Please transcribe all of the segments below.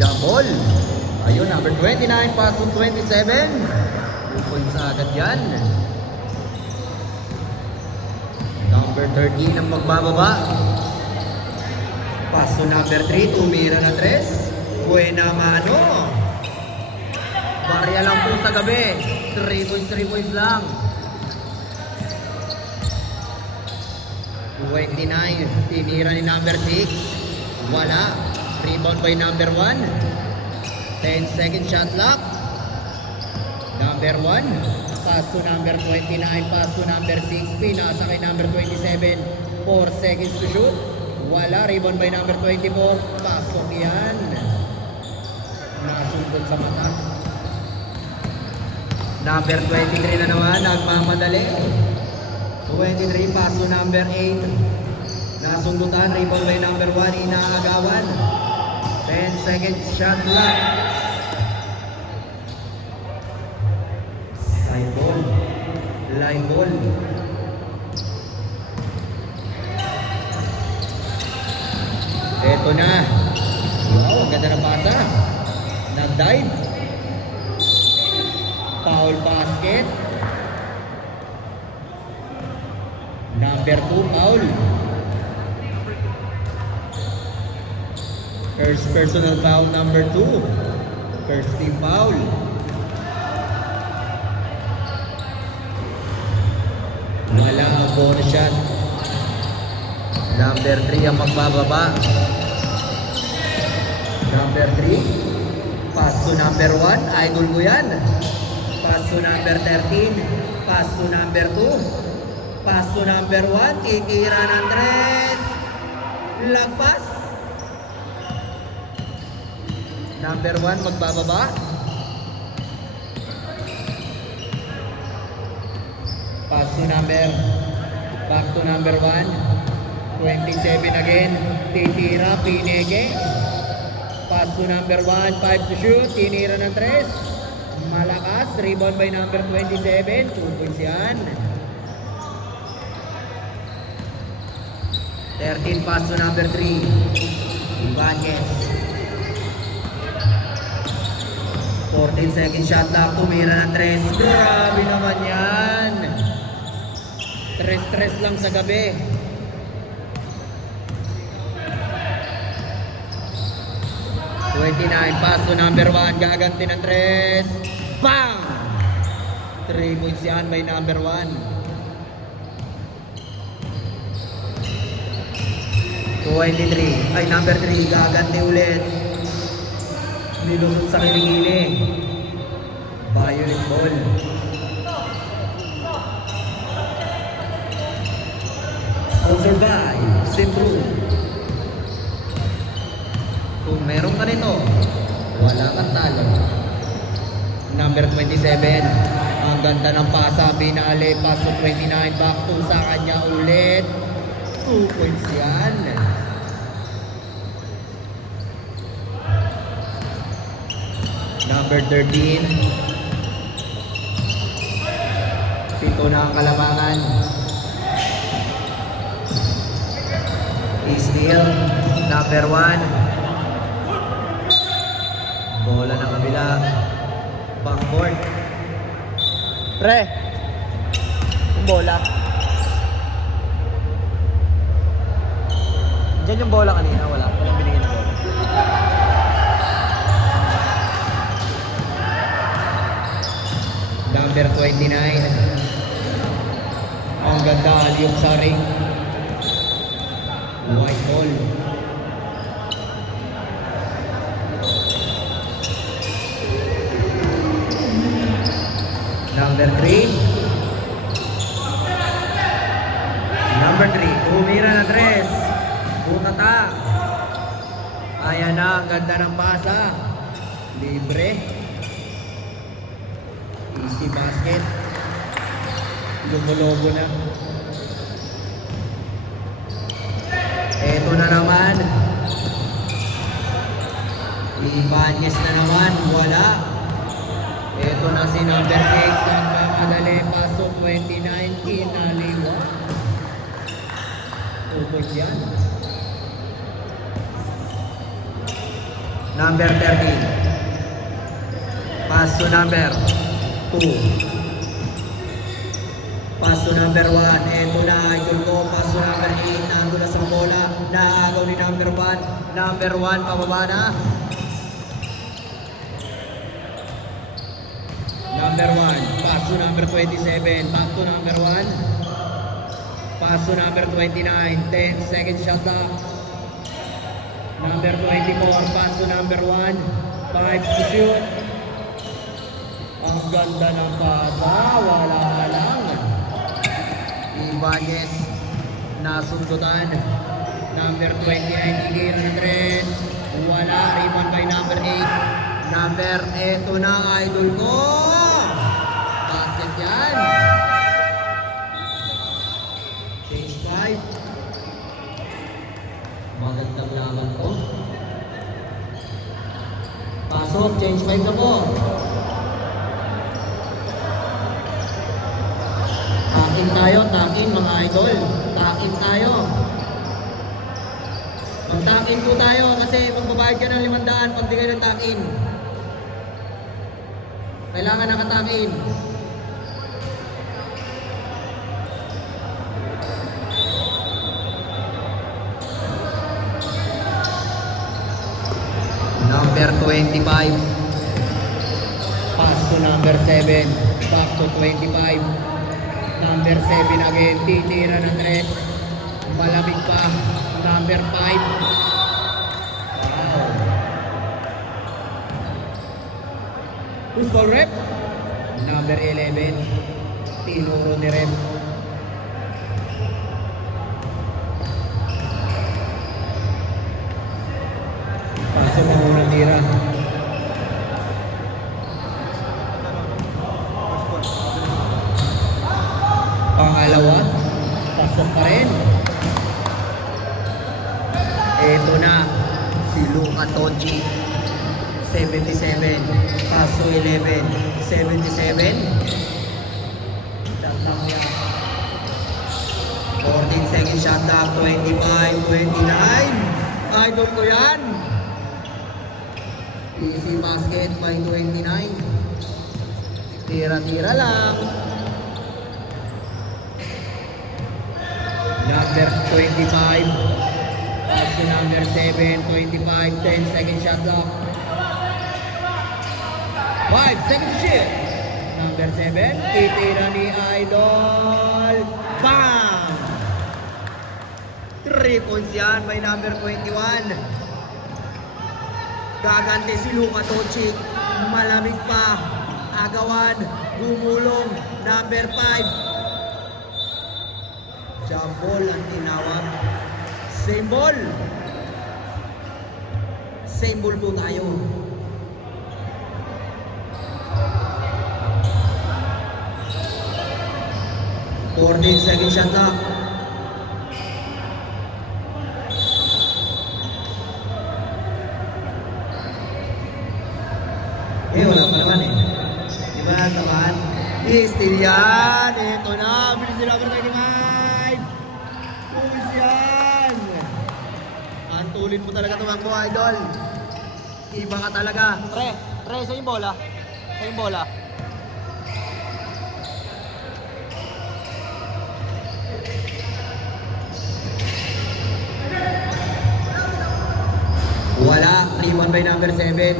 Jump ball. Ayun, number 29, pass to 27. 2 points agad yan. Number 13 ang magbababa. Pass to number 3, tumira na 3. Buena mano. Barya lang po sa gabi. 3 points lang. 29, tinira ni number 6. Wala. Rebound by number 1. 10 second shot clock. Number 1. Pass to number 29. Pass to number 6. Pinasa kay number 27. 4 seconds to shoot. Wala. Rebound by number 24. Pasok yan. Nasundot sa mata. Number 23 na naman. Nagmamadali. 23. Pass to number 8. Nasundutan. Rebound by number 1. Inaagawan. 10 seconds shot clock. Line ball. Eto na. Wow, ang ganda ng bata. Nag-dive. Foul basket. Number 2, foul. First personal foul, number 2. First team foul. Wala ang bonus shot. Number 3 ang magbababa. Number 3. Pass to number 1. Idol ko yan. Pass to number 13. Pass to number 2. Pass to number 1. Titira ng 3. Lagpas. Number 1 magbababa. Pass to number. Back to number 1. 27 again. Titira. Pinege. Pass to number 1. 5 to shoot. Tinira ng 3. Malakas. Rebound by number 27. 2 points yan. 13. Pass to number 3. Ibanez. 14 second shot clock. Tumira ng 3. Grabe naman yan. Stress lang sa gabi. 29. Pass to number 1. Gaganti ng 3. Bang! 3 points yan by number 1. 23. Ay, number 3. Gaganti ulit. Nilusot sa kiling-kiling. Violet ball. Survive, improve. Kung meron ka nito, wala kang talo. Number 27. Ang ganda ng pasa, binali, paso 29, back to sa kanya ulit. 2 points yan. Number 13. Pito na ang kalamangan. Steal, number 1. Bola ng kabila. Backboard. Pre, yung bola. Diyan yung bola kanina, walang binigyan ng bola. Number 29. Ang ganda, yung sa ring. White ball. Number 3. Number 3. Tumira na 3. Butata. Ayan na, ang ganda ng pasa. Libre. Easy basket. Lumulogo na. Eto na naman. Ibanez na naman. Wala. Eto na si number 6. Nagmamadali. Pasok 29. Kinaliwa. Ubos yan. Number 13. Pass to number 2. Pass to number 1. Ito na, idol ko. Pass to number 8. Nando na sa bola. Naagaw ni number 1. Number 1, pababa na. Number 1. Pass to number 27. Back to number 1. Pass to number 29. 10 second shot clock. Number 24. Pass to number 1. 5 to shoot. Ang ganda ng pasa. Wala ka lang. Ibanez nasundutan. Number 29, Igera na 3. Wala. Rebound by number 8. Number, eto na idol ko. Basket yan. Change 5. Magandang laban ko. Pasok, change 5 na po. Taking tayo, taking mga idol. Taking tayo. Mag-taking po tayo kasi magbabayad ka ng 500 pag di kayo ng taking. Kailangan nakatakin. Number 25. Pass to number 7. Back to 25. Number 7 again. Titira ng 3. Malamig pa. Number 5. Wow. Who's ball rep? Number 11. Tinuro ni rep. Pasok ang unang tira. Pangalawa. Pasok pa rin. Ito na. Si Luka Tonchi. 77. Paso 11. 77. Shot niya. 14 second shot clock. 25, 29. Idol ko yan. Easy basket by 29. Tira-tira lang. Number 25. Pass to number 7. 25. 10 second shot clock. 5 second shot. Number 7. Titira ni Idol. Bang! 3 points yan by number 21. Gagante si Luka Doncic. Malamig pa. Agawan. Gumulong. Number 5. Jump ball ang tinawag. Same ball. Same ball po tayo. Fourteen second shot clock. Wala pa naman eh. Di ba natamaan? Steal yan. Ito na. Bilis nila number 35. Pulis yan. Antulin mo talaga tumakbo, idol. Iba ka talaga. Pre, sa yung bola. Sa yung bola. Wala. 3-1 by number 7.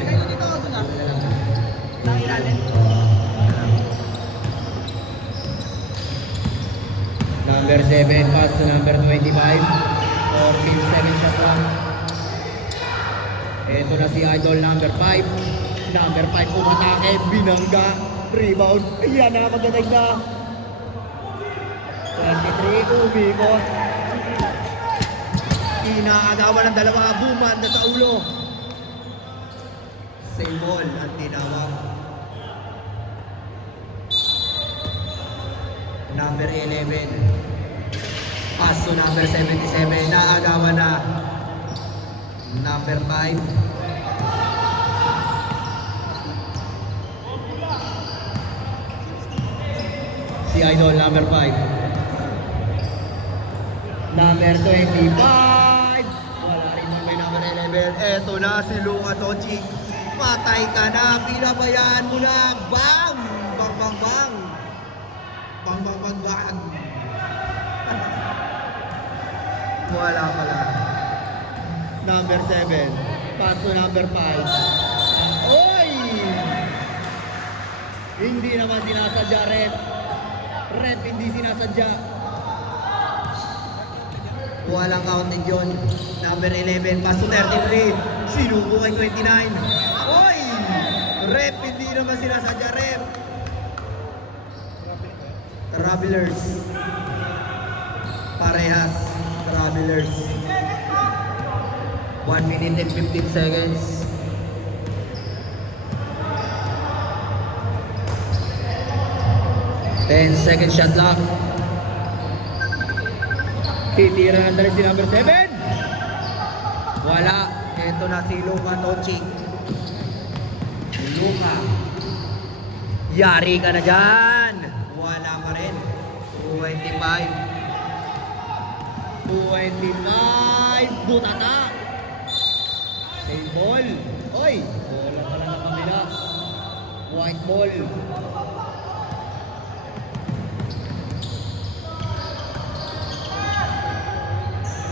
Number 7, pass to number 25. 14-7 shot lang. Ito na si Idol, number 5. Number 5 umatake, binangga, rebound. Ayan na, magdadag na. 23, umikot. Inaagawan ng dalawa, buman na sa ulo. Same ball at tinawag. Number 11. Pass to number 77. Naagawan na. Number 5. Si Idol, number 5. Number 25. Wala rin may number 11. Eto na si Luka Doncic. Patay ka na, pinabayaan mo na. Bang! Bang, bang, bang. Bang, bang, bang, bang. Wala pala. Number 7. Pass to number 5. Oy! Hindi naman sinasadya, Rep. Rep, hindi sinasadya. Walang counted yun. Number 11, pass to 33. Sinubo kay 29. Oy! Rep, hindi naman sinasadya, Rep. Travelers. Parehas. Travelers. 1 minute and 15 seconds. Ten second shot clock. Titira na rin si number 7. Wala. Ito na si Luka Doncic. Luka. Yari ka na dyan. Wala pa rin. 25. 25. Butata. Same ball. Oy. Bola pala ng kabila. White ball.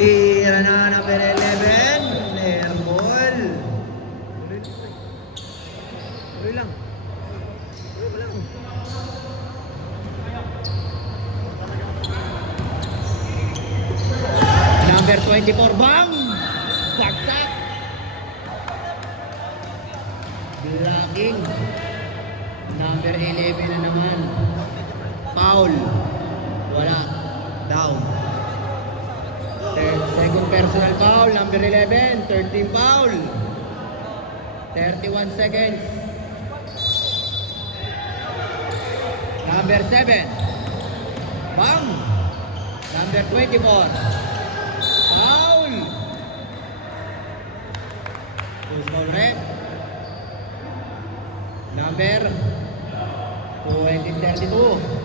Tira na number 11. Air ball. Tuloy lang. Tuloy lang. Number 24. Bang! Bagsak. Blocking. Number 11 na naman. Foul. Wala. Down. Second personal foul, number 11, 13 foul. 31 seconds. Number 7. Bang! Number 24. Foul! Who's foul red? Number 32.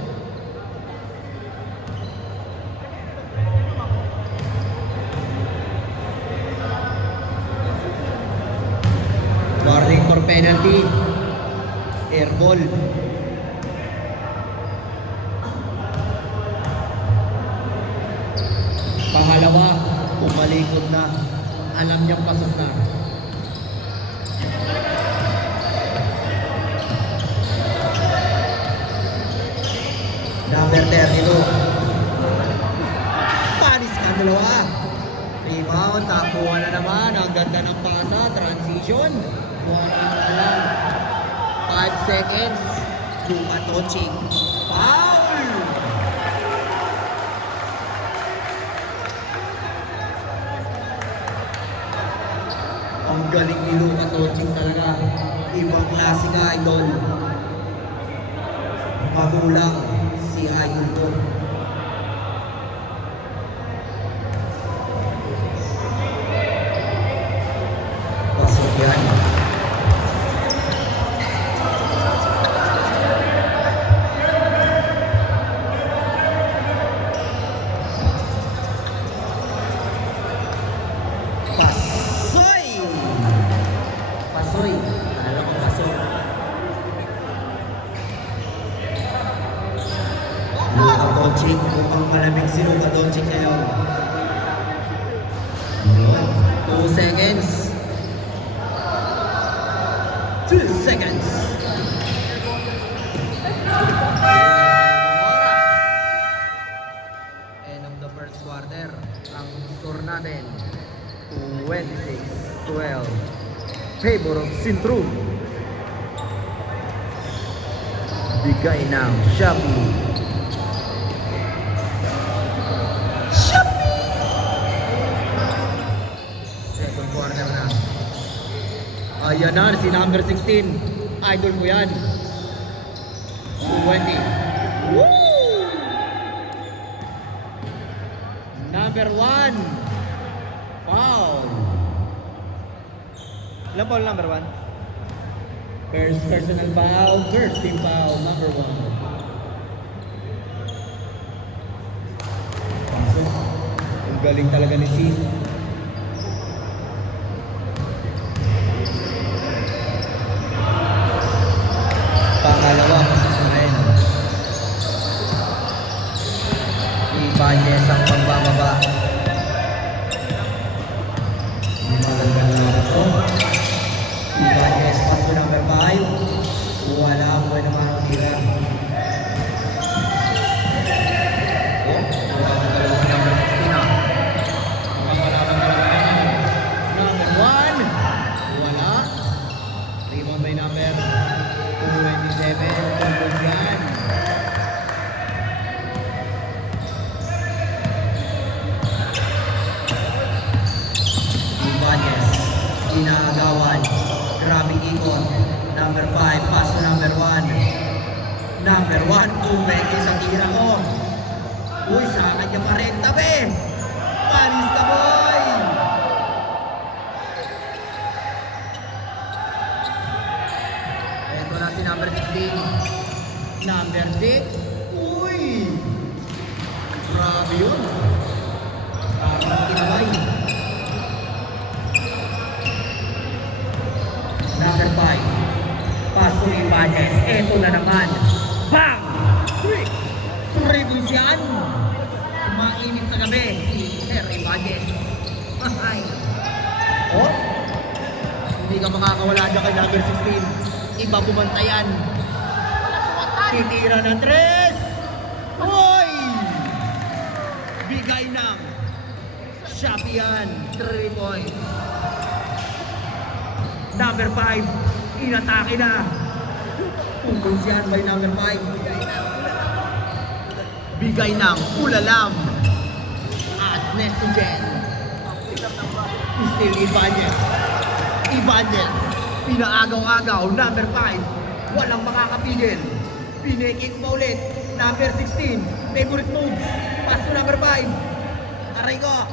Warning for penalty. Air ball. Pangalawa, pumalikod na. Alam niyang pasok na. Number 32. Panis ka dalawa. Rebound, takuha na naman. Ang ganda ng pasa, transition. 5 seconds. Luka Doncic. Foul! Ang galing ni Luka Doncic talaga. Ibang klase ka, idol. Magulang si idol ko. Pasok yan. Pasoy. Alam ko pasok. Luka Doncic. Mukhang malamig si Luka Doncic ngayon. 2 seconds. 2 seconds. End of the first quarter. Ang score natin 26-12. Favor of Sintrum. Bigay ng Shopee. Second quarter na. Ayan na, si number 16. Idol ko yan. 220. Woo! Number 1. Foul. Ilan foul number 1? First personal foul, first team foul, number 1. Ang galing talaga ni C. Wala ang buhay naman ang tira. Oh, wala ang dalawa si number 16 na. Wala ang dalawa naman. Number 1. Wala. Rebound by number 27. Tungkol yan. Ibanez. Inaagawan. Grabing ikot. Number 5. Pass to number 1. Number 1. Umeke sa tira ko. Uy, sa kanya pa rin. Tabi! Panis ka, boy! Ito na si number 16. Number 6. Uy! Grabe yun. Parang kinabay. Number 5. Pass to Ibanez. Ito na naman. Bang! 3 points yan. Mainit sa gabi. Si Sir Ibanez. Ay. Oh? Hindi ka makakawala dyan kay number 16. Iba bumantayan. Titira ng 3. Hoy! Bigay ng Shopee yan. 3 points. Number 5, inatake na. Tungkol yan by number 5. Bigay ng Ulalam. At next to Jen. Still Ibanez. Ibanez. Pinaagaw-agaw. Number 5. Walang makakapigil. Pinekik pa ulit. Number 16. Favorite moves. Pass to number 5. Aray ko.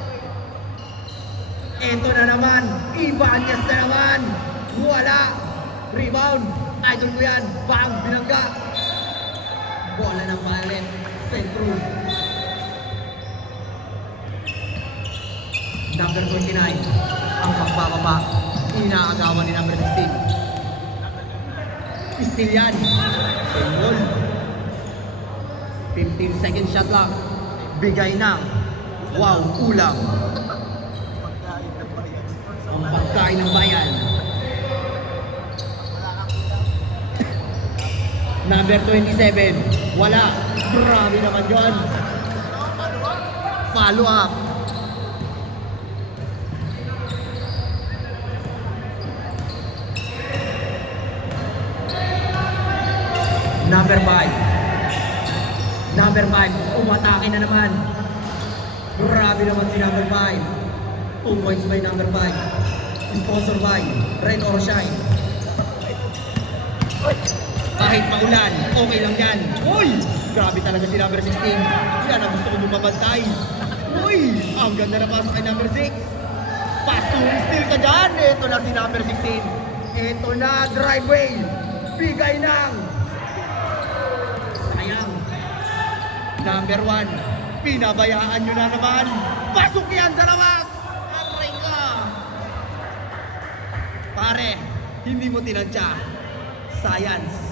Ito na naman. Ibanez na naman. Wala. Rebound. Idol ko yan. Bang. Binangga. Bola ng Violet. Centro. Number 29. Ang pagbababa. Inaagawan ni number 16. Still yan. Same goal. 15 second shot lang. Bigay ng wow, ulam. Ang pagkain ng bayan. Number 27. Wala. Grabe naman yun. Follow up. Number 5. Number 5. Umatake na naman. Grabe naman si number 5. 2 points by number 5. Sponsor by Red or Shine. Kahit maulan, okay lang yan. Uy! Grabe talaga si number 16. Yan ang gusto ko bumabantay. Uy! Ang ganda na pasok kay number 6. Pasuri still ka dyan. Ito na si number 16. Ito na, driveway. Bigay ng sayang. Number 1. Pinabayaan nyo na naman. Pasok yan sa labas. Aray ka. Pare, hindi mo tinadya. Science.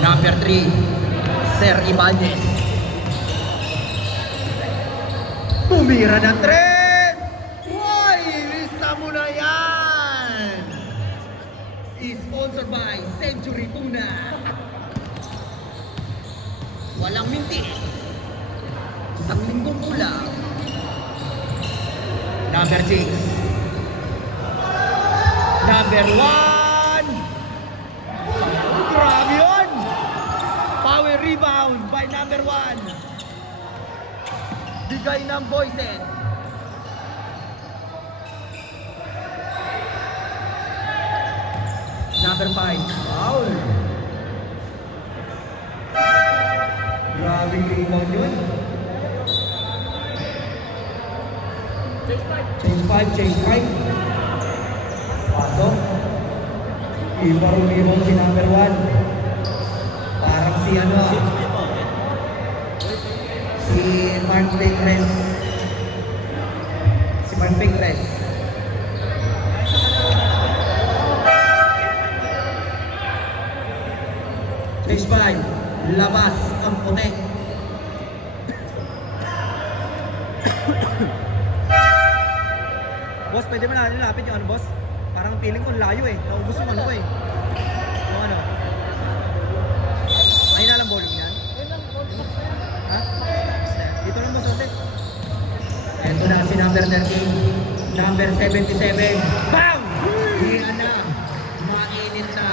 Number 3, Sir Ibanez. Tumira ng 3! Uy! Lista mo na yan! Sponsored by Century Tuna. Walang mintis. Isang linggong kulang. Number 6. Number 1. Grabe yun! Power rebound by number 1. Bigay ng Boysen. Number 5. Foul. Grabe rebound yun. Change 5. Pasok. Iba rumibong si number 1. Parang si ano. Si Mark Pingres. Si Mark Pingres. Change 5. Labas ang puti. pwede mo natin lapit yung ano, boss? Parang feeling ko layo eh. Naubos yung ano ko eh. Yung ano. Ayun na lang volume yan. Ha? Dito lang boss, ulit. Ito na si number 13, number 77. Bang! Iyan na, mainit na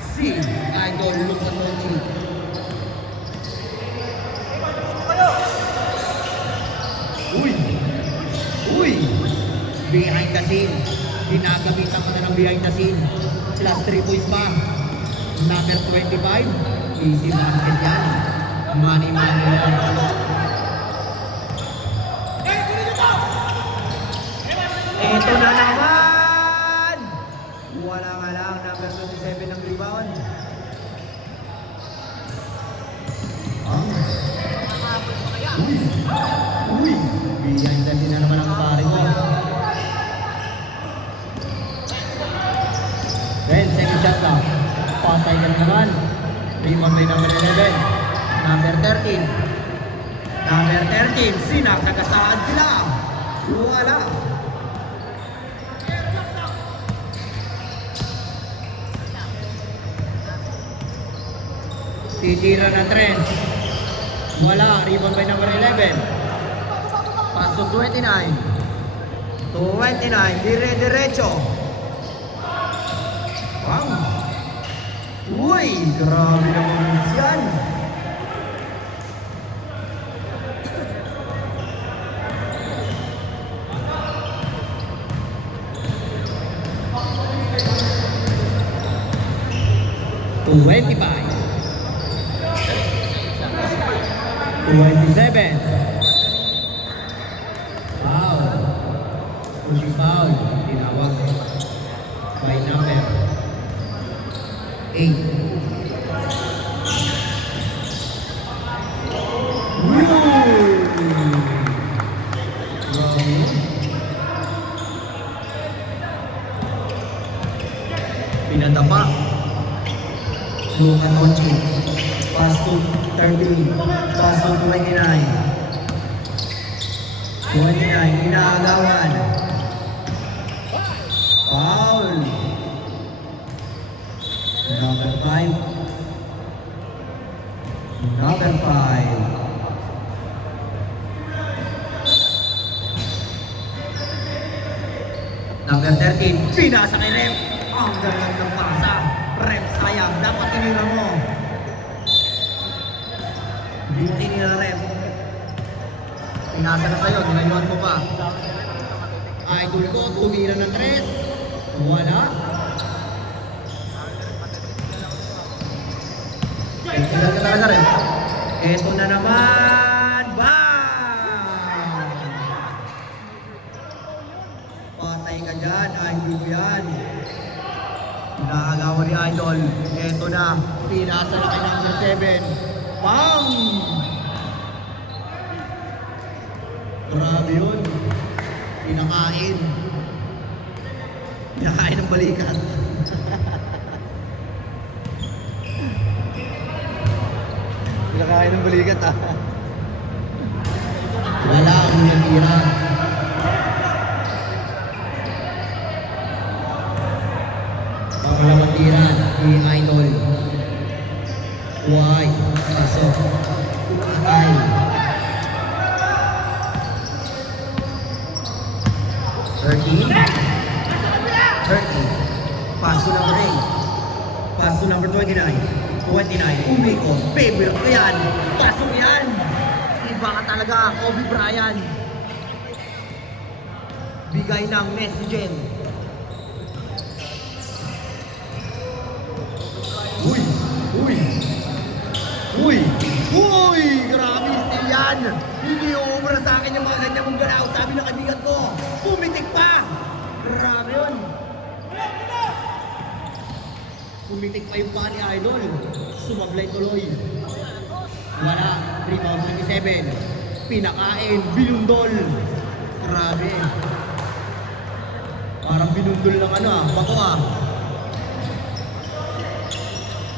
si Idol Luka Tochi. Uy! Uy! Behind the scene. Ginagamitan ko na ng behind the scene. Plus 3 points pa. Number 25. Easy basket yan. Money man. Ito na naman! Wala nga lang, number 27 ng rebound. Uy! Behind the scene na naman ang pare ko. Then, second shot lang. Patay ka na naman. Rebound by number 11. Number 13. Number 13. Sinakagasaan sila. Wala. Titira na Trent. Wala. Rebound by number 11. Pass to 29. 29, dire-diretso. Wow! Uy! Grabe naman yan! $25. 27. Wow! Pushing foul. Tinawag. By number 8. Pinadapa. Luka Tochi. Pass to 13. Pass to 29. 29. Inaagawan. Foul. Number 5. Number 5. Number 13. Pinasa kay Rem. Ang galang ng pasa. Rem sayang. Dapat tinira mo. Hindi tinira Rem. Pinasa na sa'yo. Nilayuan mo pa. Idol ko. Tumira ng 3. Wala. Kailan ka talaga rin? Ito na naman! Bang! Patay ka dyan, Idol ko yan. Inaagawa ni Idol. Ito na, pinasa na kay number 7. Bang! Grabe yun. Pinakain. Pinakain ng balikat. Pinakain ng balikat ah. Wala ang natira. Pangalawang tira ni Idol. Why? Pasok. Patay. Thirteen. Pass to number 8. Pass to number 29. 29. Umiko. Favorite ko yan. Pasok yan. Iba ka talaga. Kobe Bryant. Bigay ng Messi. Uy! Uy! Uy! Uy! Grabe still yan! Hindi uubra sa akin yung mga ganyan mong galaw. Sabi ng kaibigan ko, pumitik pa! Grabe yun! Pumitik pa yung pa ni Idol. Sumablay tuloy. Wala. Rebound 27. Pinakain. Binundol. Grabe. Parang binundol ng ano ah. Bako ah.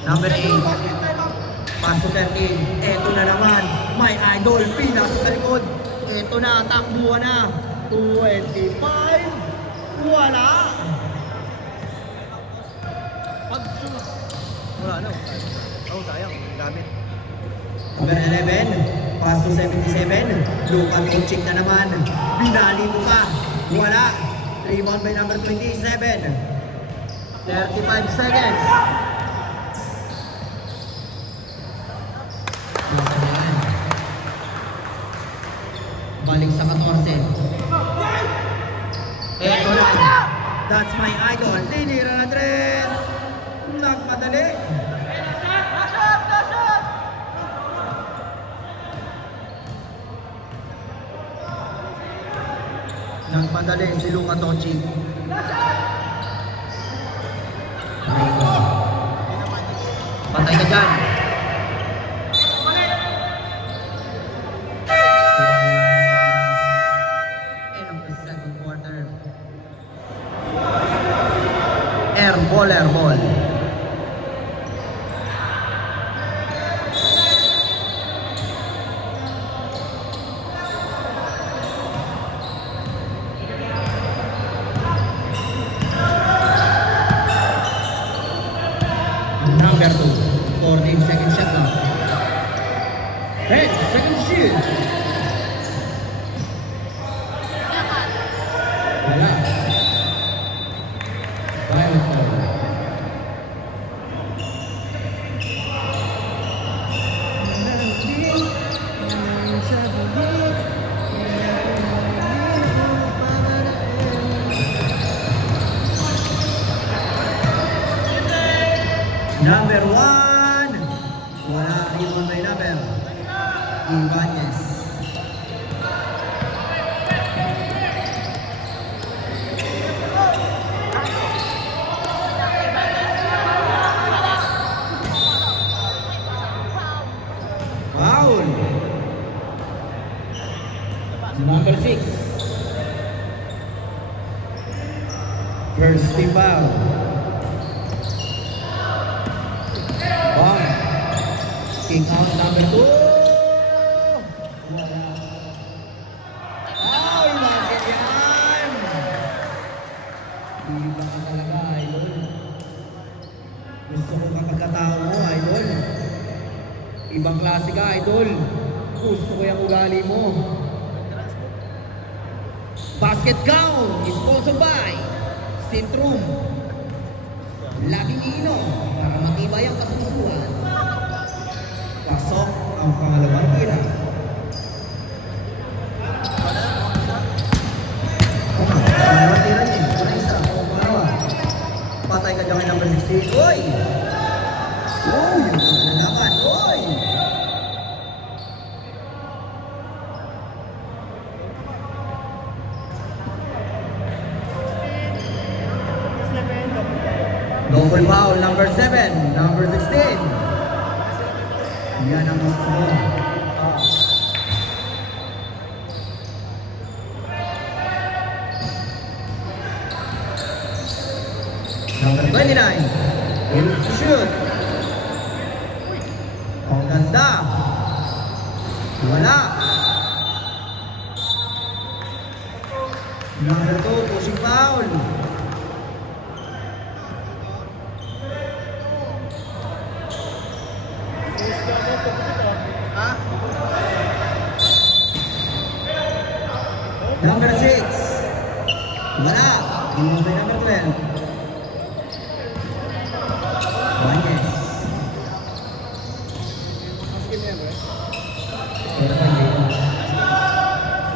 Number 8. Pass to 13. Eto na naman. My Idol. Pinasa sa likod. Eto na. Takbuhan na. 25. Wala. Pag-shoot. Wala na. Oh, sayang. Gamit. Number 11, pass to 77. Luka Doncic na naman. Binali mo pa. Wala. Rebound by number 27. 35 seconds. Balik sa 14. Eto na. That's my idol. Tinira na tres. Nagmadali. Nagmadali si Luka Doncic. Patay ka dyan. End of the second quarter. Airball, airball. Number 2, 14 second shot now. 10 second shoot. Wala. Violent foul. Number 1. Wala. Rebound by number Ibanez. Foul. Number 6. First team foul. King out number 2. Wala. Ay, bakit yan? Iba ka talaga, idol. Gusto ko ka pagkatao mo, idol. Ibang klase ka, idol. Gusto ko yung ugali mo. Basket count is sponsored by Centrum. Laging iinom para matibay ang kasunsuan. Pasok ang pangalawang tira. Pangalawang tira niya. Wala isa. Pangalawa. Patay ka dyan kay number 16. Uy! Uy! Nalaman. Uy! Double foul, number 7, number 16. Yan ang gusto mo. Number 29. Will shoot. Ang ganda. Wala. Number 2, pushing foul. Number 6. Wala. Rebound by number 12. Banez.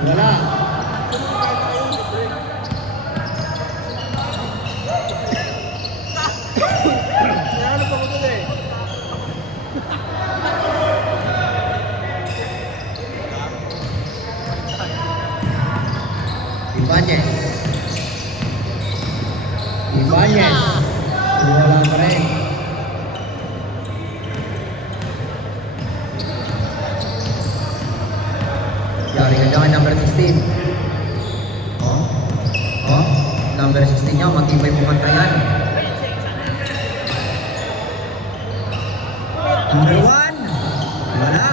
Wala. Ano pa ko doon eh? Ibanez. Ibanez. Wala pa rin. Yari ka dyan, number 16. Oh? Oh? Number 16 niya, matibay mo kontra yan. Number 1. Wala.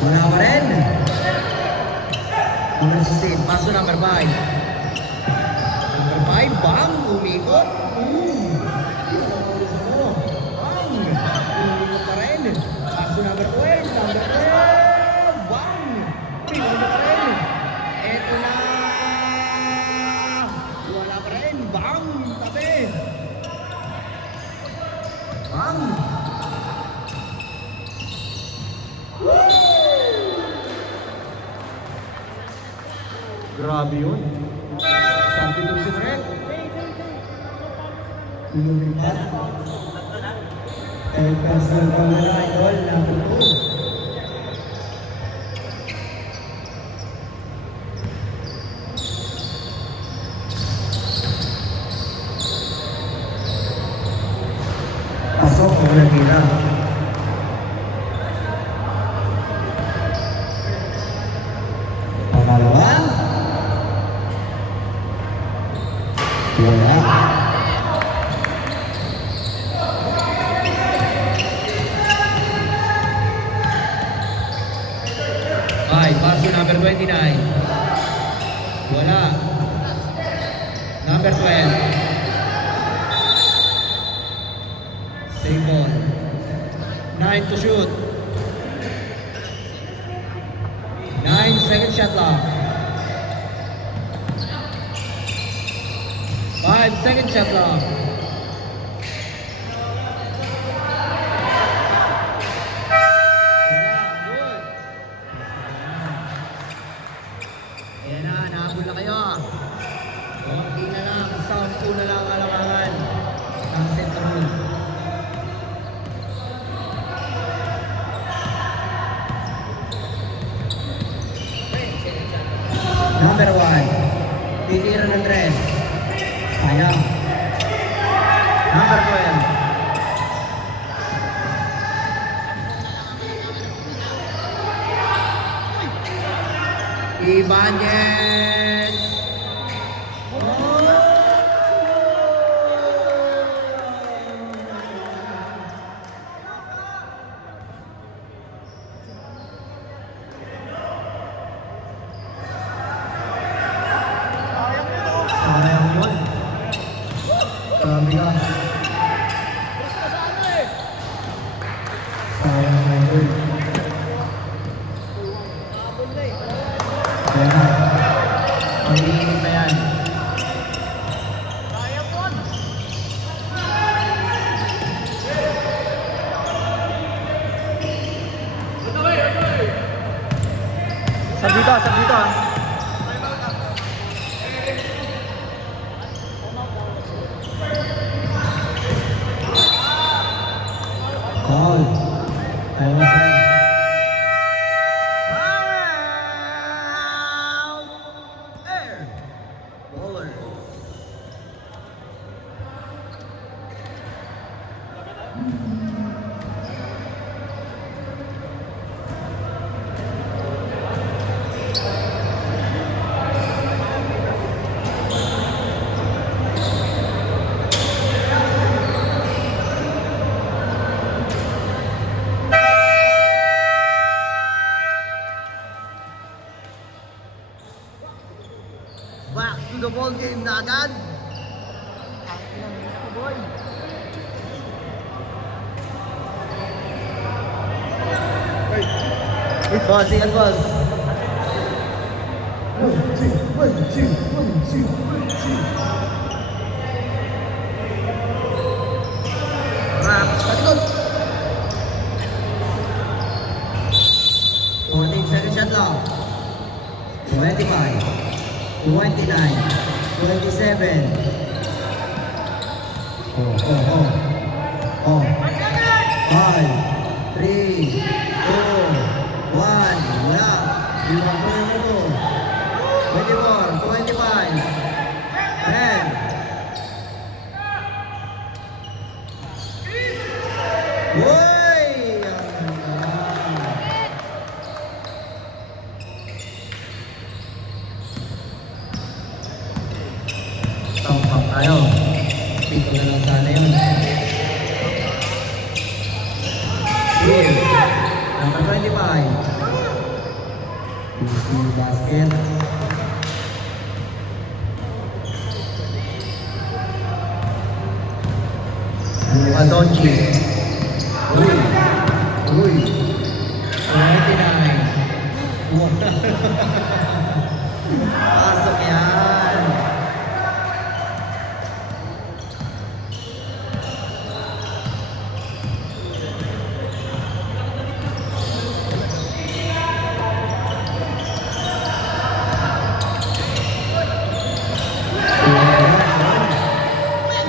Wala pa rin. Number 16, paso number 5. Number 5, bang, umikot. Bang, umikot pa rin. Paso number 12, number 12, bang, umikot pa rin. Eto na. Wala pa rin, bang, tabi. Bang. Grabe yun. Substitution rin. Lumipat. El personal camera idol number 2. Pasok ang walang tira. Pangalawa. Wala. Ay, paso number 29. Wala. Number 12. Save ball. 9 to shoot. 9 second shot clock. 5 second shot clock. Good. Ayan na, nahabol na kayo. Konti na lang, 10 na lang alamangan ang Central. Number 1, titira ng 3. Sayang. Number 12. Ibanez. Sayang yun. Sabi ka. Sayang na yun. Ayan na. Pag-iinit na yan. Sab dito ah. Call. Ayaw na friend. Air. Baller. Back to the ball game na agad. Boss, ingat boss. Patikot. 14 second shot lang. 25. 29, 27. Oh. 5, 3, 2, 1. Wala. Iwan ko yung ito. 24, 25. 10. Uy! Tampak tayo. Pito na lang sana yun. Here. Number 25. PC basket. split. Uy! Uy! 29. Pasok yan.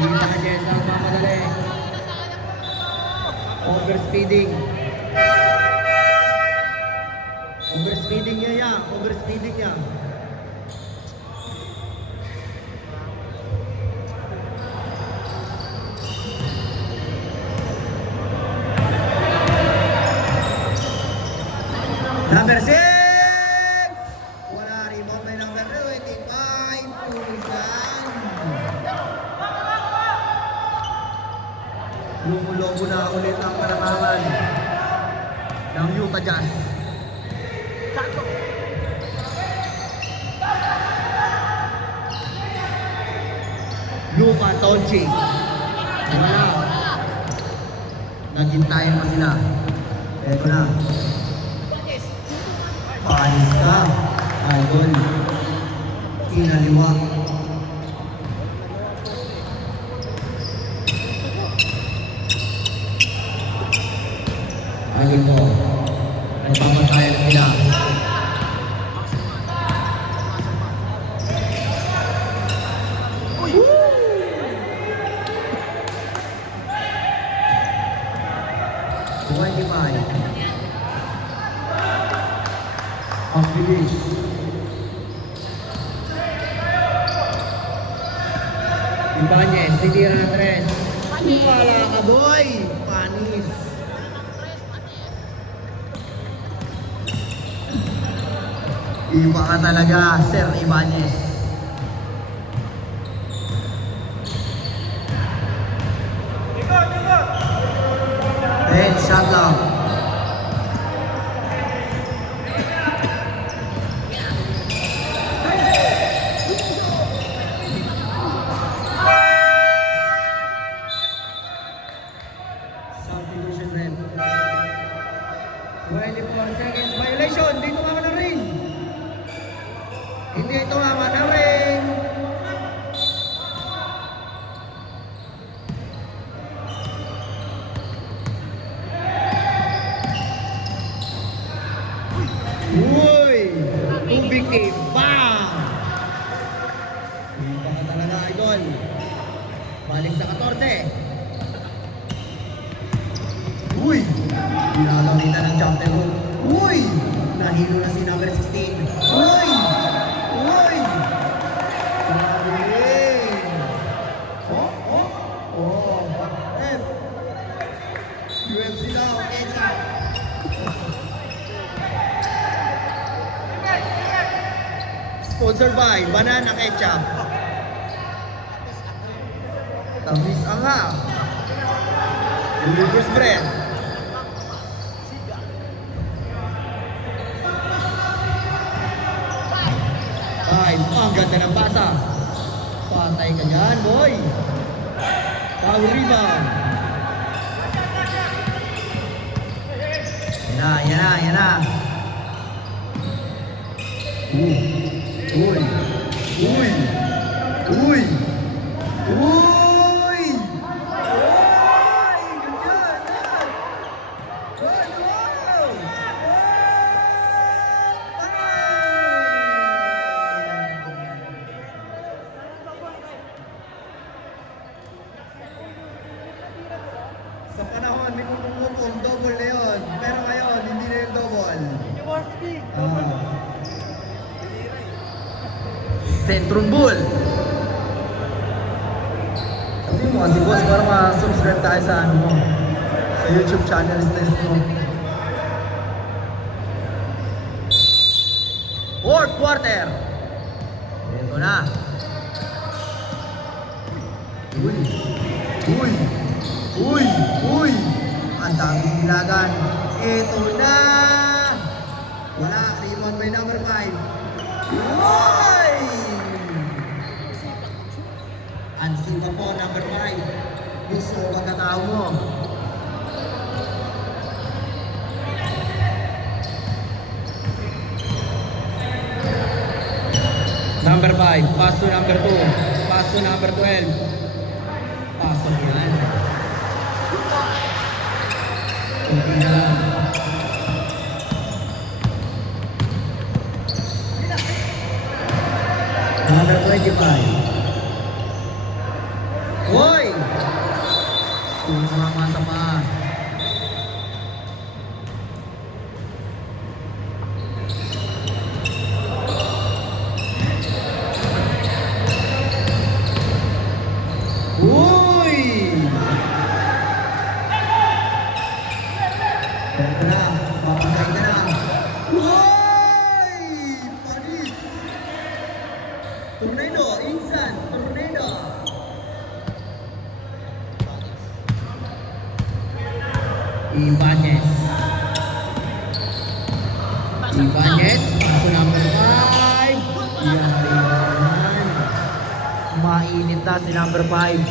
Hindi na Jess ang mamadali. Overspeeding. Overspeeding niya yan. Overspeeding niya. Number 6! Wala remote by number 25. Pulisan. Lumulobo na ulit ang palamangan ng Utah Jazz. Luka Doncic. Ano na? Naghintayan pa sila. Eto na. Panis ka. Idol. Kinaliwa. Ayun mo. Nagpapatayan sila. Ang bilis. Ibanez, titira ng tres. Wala ka, boy! Panis. Iba ka talaga, Sir Ibanez. Shot lang. Substitution red. 24 seconds violation. Hindi tumama ng ring. Hindi tumama ng ring. Uy! Tubig team. Bang! Iba ka talaga, idol. Balik sa 14. Uy! Ginagamitan ng jump hook. Uy! Nahilo na si number 16. Uy! Uy! Grabe! Oh! Oh! Oh! UFC daw. Edge out. Sponsored by Banana Ketchup. Tamis ang ha. Universe Bread. Ay, ang ganda ng pasa. Patay ka dyan, boy. Power rebound. Yan na. Uy! Uy! Uy! Uy! Uy! Sa panahon, may kung double na yun. Pero ngayon, hindi na yung double. Centrum Bull. Sabi mo kasi boss, para ma-subscribe tayo sa ano mo, sa YouTube channel test mo. Fourth quarter. Ito na. Uy! Uy! Uy! Uy! Ang daming nilagan. Ito na! Wala, rebound by number 5. Uy! Ansin ka po, number 5. Gusto mo pagkatao mo. Number 5, pass to number 2. Pass to number 12. Pasok yan. Kunti na lang. Number 25. Hoy! Sumamata pa. Uy! Ito na, papagay ka na. Uy! Panis! Tornado, insan, tornado. Ibanez. Ibanez, paso number 5. Yan, yan. Mainit na si number 5.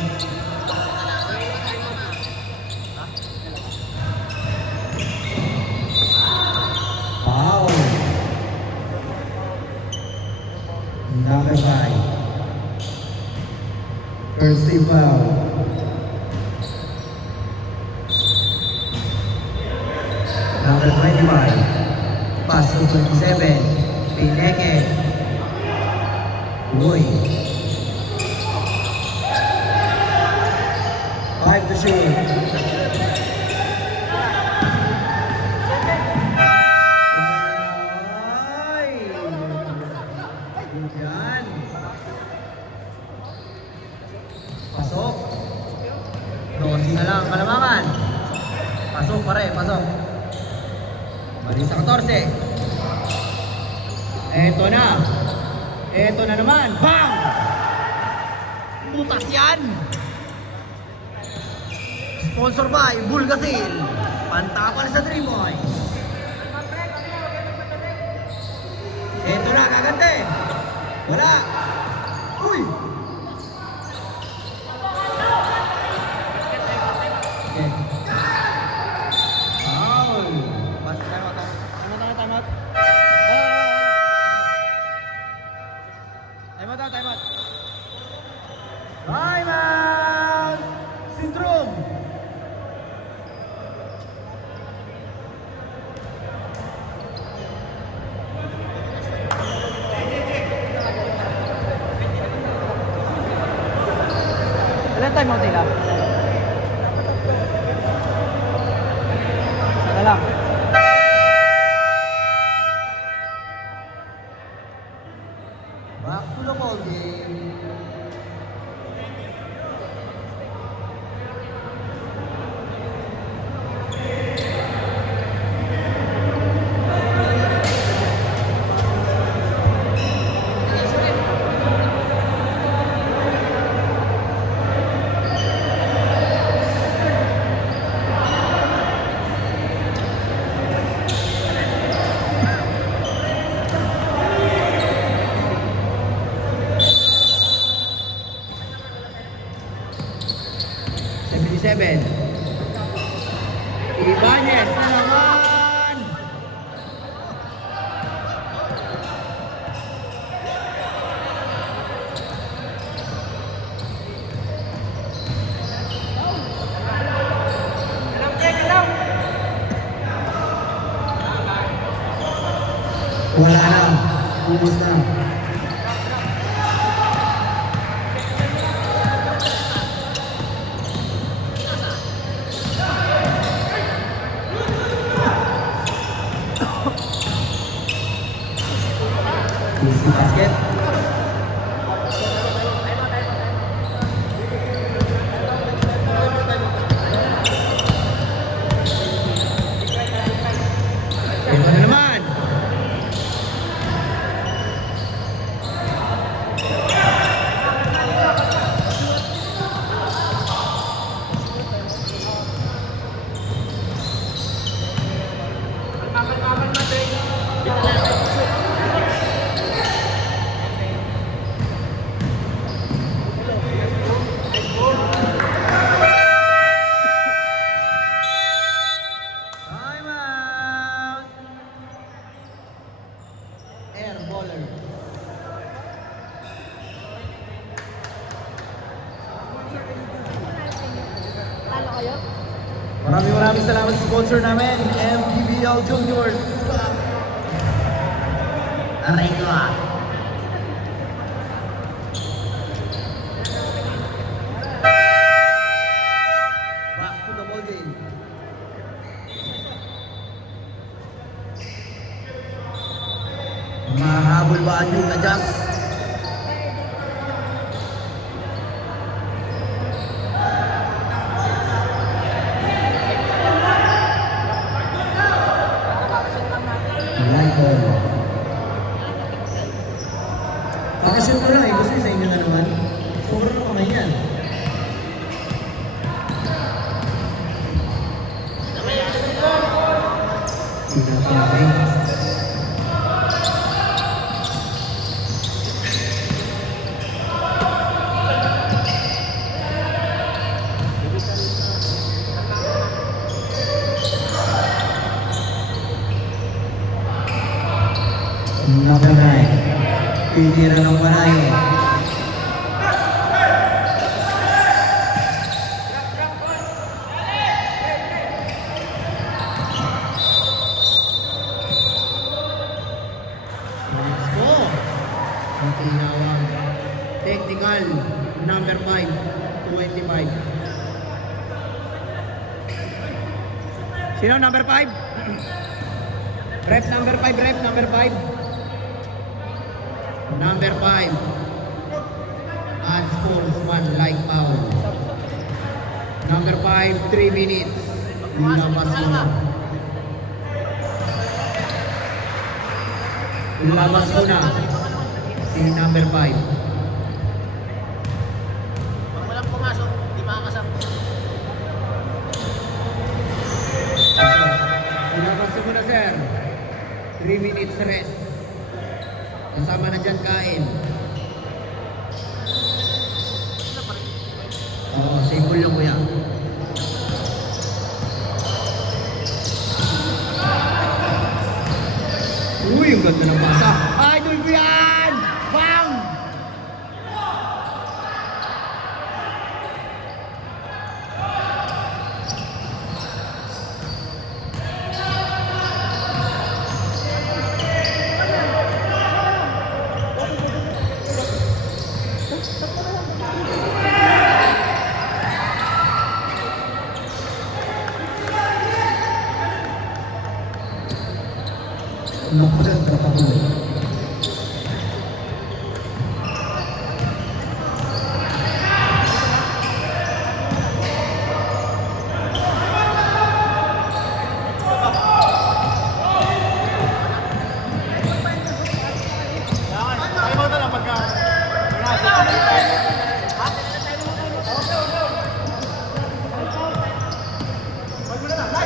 Wow. Number 5. First team foul. Number 25. Pass to 27. Pineke. Uy. 5 to shoot. Ay! Yan. Pasok. 12 na lang, kalamangan. Pasok pare, pasok. Balik sa 14. Eto na. Eto na naman. Bang! Butas yan. Sponsor by Bulgasil. Pantapal sa Dream Boys. Eto na, kagante. Wala. Uy! Okay. Foul. Basta tayo ata. Time out. Time out, time out. Time out! Syndrome! Ilan time out nila? Sana lang. Back to the ball game. Seven. Ibanez na naman! Wala na. Ubus na. Basket. Ito na naman. maraming salamat sa sponsor namin, MPBL Juniors. Aray ko ah. Back to the ball game. Mahabol ba ang yung na-jump? Pakashoot ko lang eh. Gusto niyo sa inyo na naman. Sobrang na kamay yan. Sinapay. Number 9. Titira ng Manayo. Let's go! Ang tinawag. Technical, number 5, 25. Sino number 5? Rep number 5, rep number 5. Number 5. And sportsman like foul. Number 5, 3 minutes. Labas mo na. Labas mo na. Si number 5. Pag walang pumasok, di makakasama. Ilabas mo na, sir. 3 minutes rest. Kasama na dyan kain. Oo, simple yung kuya. Uy, ang ganda ng pasa. Idol ko yan! Bang! Lukran ka pa mo.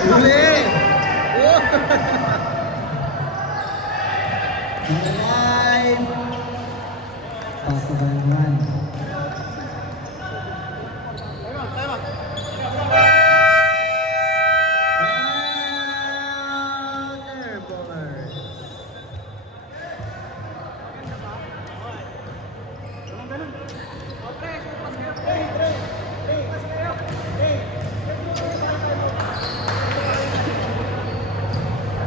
Uli! Alive! Possible naman. Counter bowler.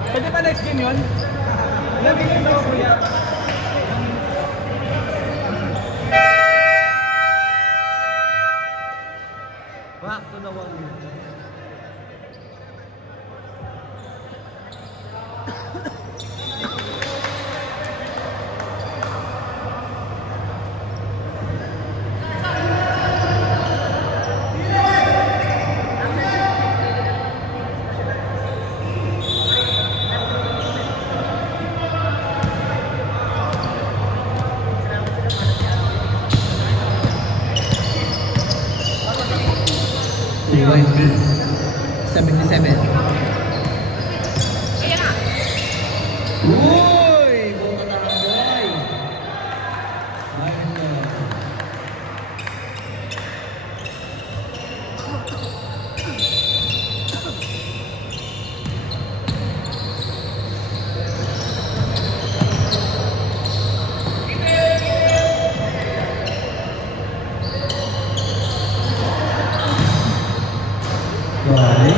Pwede pa next game yun? Lagi game daw, kuya. Back to the wall. USD 77. Uy! Buka tarang boy! Balik.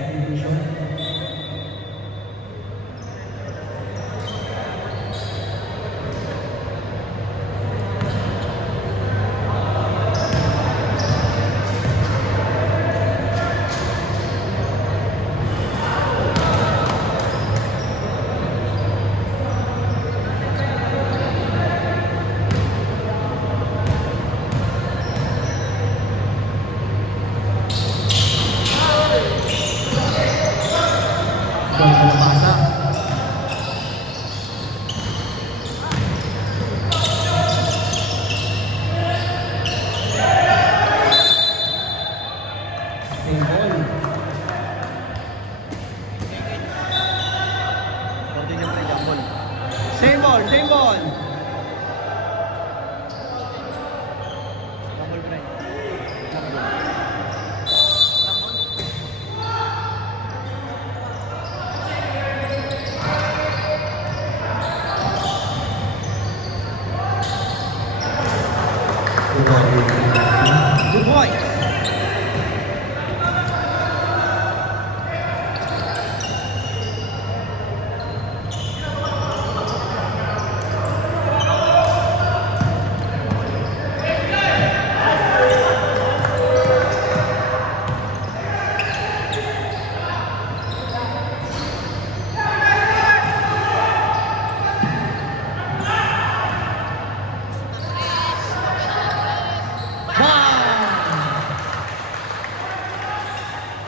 subdivision. Kalabasa. Same ball. Continue pre, jambol. Same ball, same ball. Jambol pre. Two points.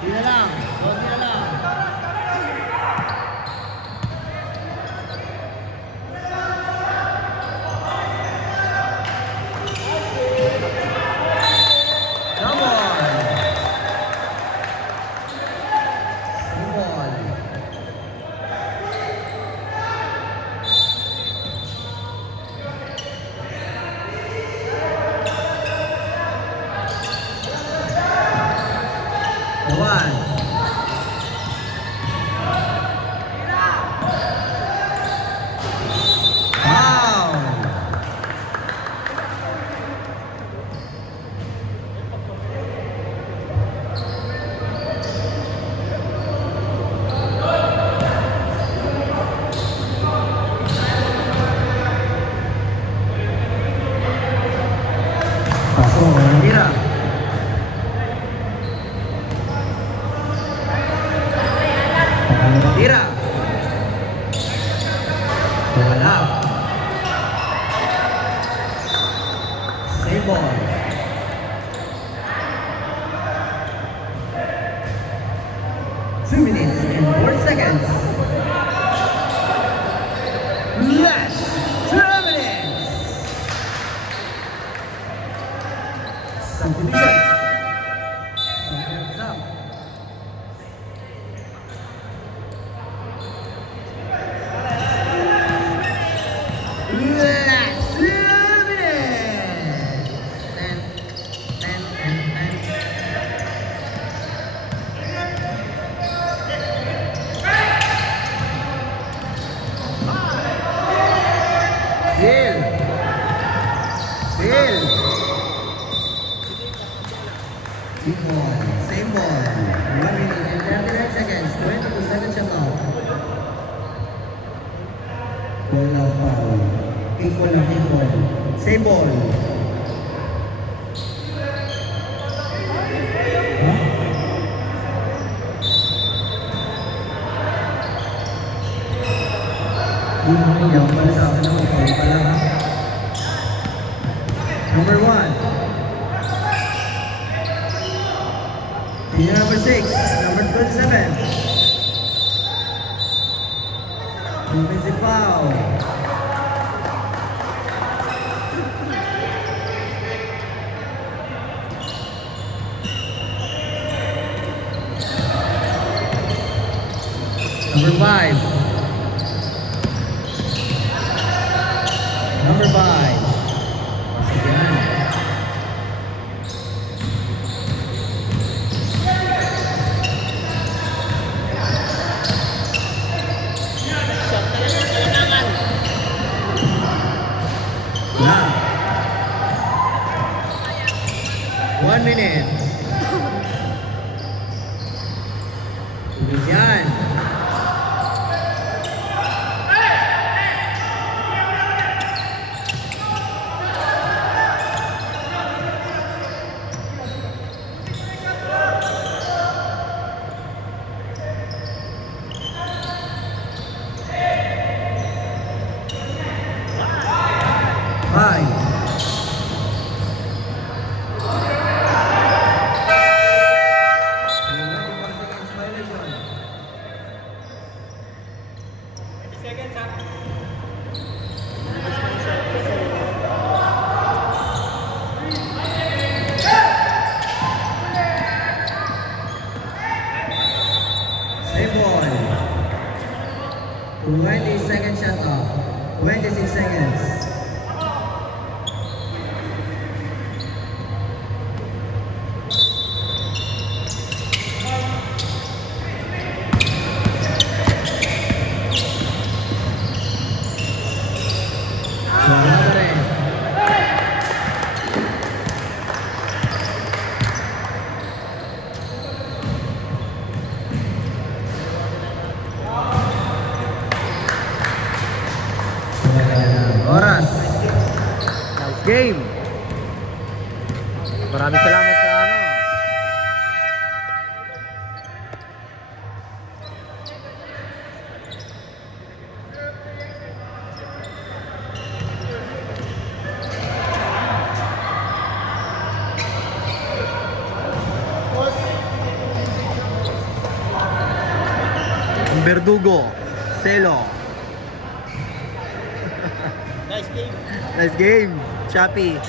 Di na lang. Konti na lang. Come on. Come on. One. Wow. Pasok, Mira. Tira. Wala. Same ball. Two minutes and 4 seconds. Last 2 minutes. Subdivision. Subdivision up. Last 2 minutes. 10. Bill. Big ball. Same ball. 1 minute and 39 seconds. 22 seconds shot out. Wala foul. Equal na equal. Same ball. Huh? Di mo niya pala sa akin naman. Foul pala ha. Number 1. Team number 6. Number 27. Defensive foul. Number 5. Number 5. Again. Shot na lang ang kailangan. Yeah. 1 minute. Same ball. 20 second shot clock. 26 seconds. Wala pa rin. Oras. Nice game. Maraming salamat sa ano. Ang Verdugo, Celo. Nice game. Nice game. Chappy.